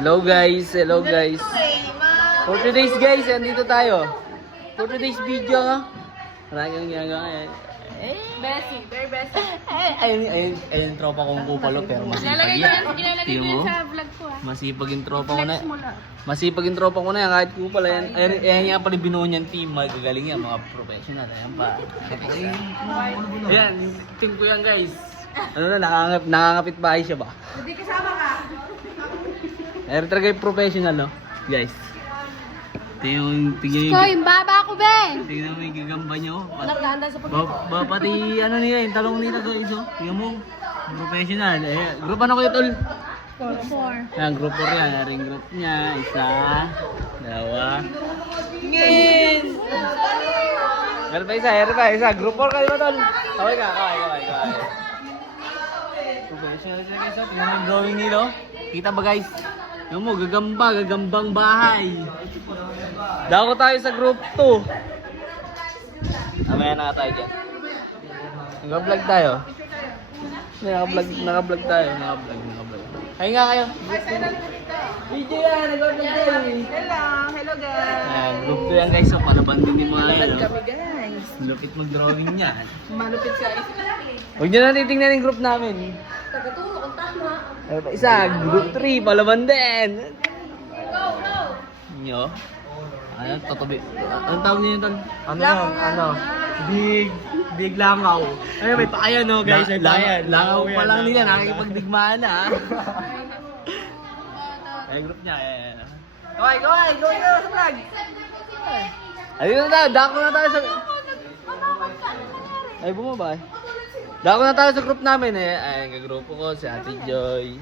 Hello guys, hello guys. For today's guys, andito tayo. For today's video nga. Maraming ginagawa ngayon. Bessie, very bessie. Ayun tropa kong kupalo pero masipag yan. Ilalagay ko yun sa vlog ko Masipag yung tropa ko na. Flex mo lang. Masipag yung tropa ko na yan kahit kupal. Ayan nga pala binuo niyang team. Magagaling yan, mga professional. Ayan pa. Ayan, team ko yan guys. Ano na, nakangapit bahay siya ba? Hindi kasama ka. Ayan talaga yung professional, no? Guys. Tingnan Yung baba ko, Ben! tingnan mo yung gagamba nyo. Nagdaan sa pag- Pati ano nila, yung talong nila guys, oh. Tingnan mo. Professional. Group ano kayo tol? 4. Ayan, group 4 yan. Aring group niya. Isa. Dalawa. Ngin! Meron pa isa. Group 4 kayo ba tol? Kaway ka. Professional sila guys, oh. Tingnan mo yung drawing nila, oh. Kita ba guys? Tingnan mo, gagambang bahay. Dako tayo sa group 2. Mamaya na tayo dyan. Naka-vlog tayo. Naka-vlog tayo. Hay nga kayo. Video yan, nag-vlog tayo. Hello guys! Group 2 yan guys, so palaban din yung mga yan. Kami guys. Lupit mag-drawing yan. Malupit siya. Huwag nyo na titignan yung group namin. Tagaturo kung tama. Isa, group 3, palaban din. Nyo? Ano, tatabi. Anong tawag niyo yun? Ano yan? Ano? Big langaw. Ay, may paayan no guys, may paayan. Langaw pa lang nila, nakikipagdigmaan na. Ay, group niya. Kaway na sa vlog. Ayun na tayo, dako na tayo sa... Ay, bumaba eh. Dako na tayo sa group namin eh. Ay, kagrupo ko, si Ate Joy.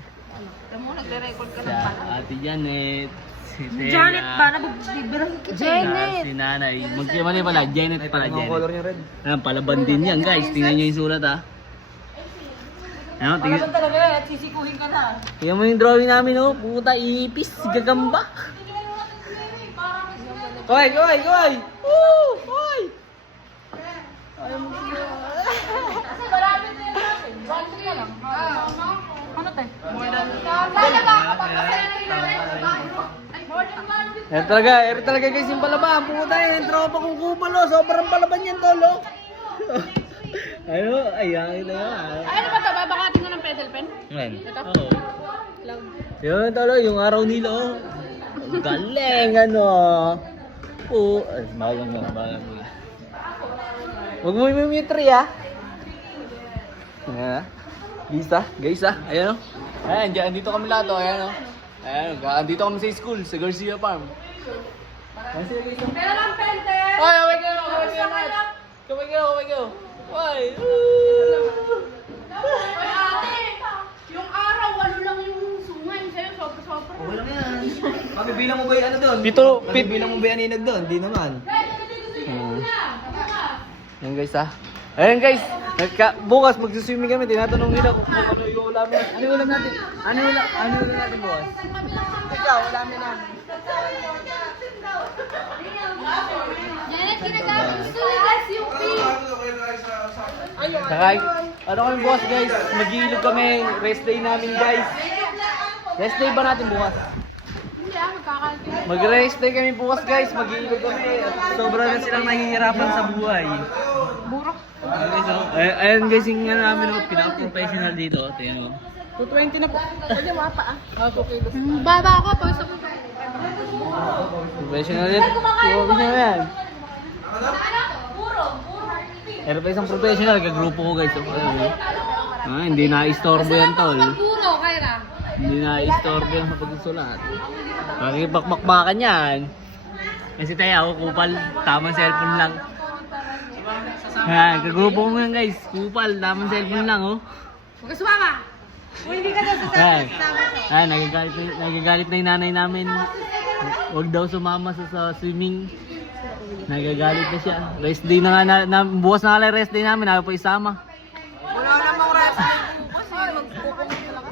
Tamo, nagre-record ka Si lang pala. Ate Janet. Si Thea. Janet ba? Nabugbibirang kita. Si Nanay. Mali pala, Janet pala, Anong color Janet. niya red? Ayan, palaban din yan guys. Tingnan nyo yung sulat ha. Ayan, tingnan. Palaban talaga eh, at sisikuhin ka na. Tingnan mo yung drawing namin oh. Puta, ipis, gagamba. Kaway! Woo! Kaway! Kasi marami na yun natin. 1-3 lang. Ano tayo? More than... Lalaba ako pag masaya na more than 1. Talaga guys yung palaban. Puta yung tropa kong kupalo. Sobrang palaban yan tolo. Ayan na yan. Ay, ano ba ito? Babakatin ko ng pedal pen? Ngayon. Ito? Oo. Lang. Yun tolo, yung araw nila oh. Ang galing ano. Oo. Ay, balang mo. Huwag mo yung mitri ah. Ayan ah. Guys ah. Ayan oh. Ayan, dito kami lahat oh. Ayan oh. Ayan, andito kami sa school, sa Garcia Farm. Ayan sila guys oh. Pero lang pente! Ay, away kayo. Ay. Ay, ate! Yung araw, walo lang yung sungay. Sa'yo, sobra-sobra. Okay lang yan. Pabibilang mo ba yung ano doon? Pito. Pabibilang mo ba yung aninag doon? Di naman. Ayan guys ah. Ayan guys. Bukas magsuswimming kami. Tinatanong nila kung ano yung ulam natin. Ano yung ulam natin? Ano yung ulam natin bukas? Ikaw, wala na namin. Janet, ginagamit gusto ni Gas yung pin. Saka, ano kami bukas guys? Mag-iilog kami. Rest day namin guys. Rest day ba natin bukas? Hindi magkakalkin. Mag-rest day kami bukas guys. Mag-iilog kami. At sobra na silang nahihirapan sa buhay. Burok. Ayan guys, yung nga namin pinaka-professional dito. Tingnan mo. 220 na po. Pwede mapa ah. Okay. Baba ako, pawis ako. Professional yan. Professional yan. Pero pa isang professional, kagrupo ko guys. Hindi na-istorbo yan tol. Puro, Kyra. Hindi na-istorbo yan sa pagsusulat. Makikipakmakmakan yan. Kasi tayo ako kupal, tamang cellphone lang. Kagrupo ko yan guys, kupal, tamang cellphone lang oh. Huwag ka sumama. Kung hindi ka daw sasama. Nagagalit na yung nanay namin. Huwag daw sumama sa swimming. Nagagalit na siya. Rest day na nga, bukas na nga lang rest day namin, ayaw pa isama. Wala namang rasa. Kasi magpupunta lang ako.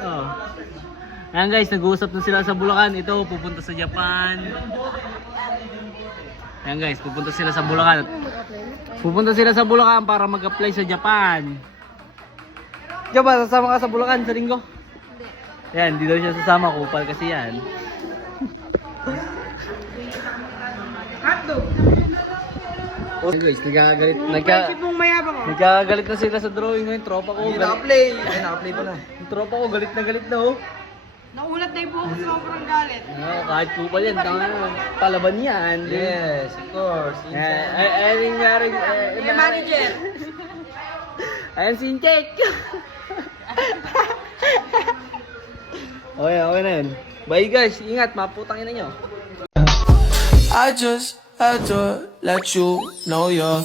Oh. Ayan guys, nag-uusap na sila sa Bulacan. Ito, pupunta sa Japan. Ayan guys, pupunta sila sa Bulacan. Pupunta sila sa Bulacan para mag-apply sa Japan. Diba, sasama ka sa Bulacan sa linggo? Yan, di daw siya sasama, kupal kasi yan. Hotdog. Okay guys, Mong mayabang oh. nagkagalit na sila sa drawing ngayon, tropa ko. Naka-play. Ay, naka-play pa na. Yung tropa ko, galit na oh. Naulat na yung buhok, sobrang galit. Kahit kupal yan, palaban yan. Yes, of course. Ay, nangyari. Yung manager. Ayan si Inchek. Okay na yun. Bye guys, ingat, maputangin na nyo. I just had to let you know you're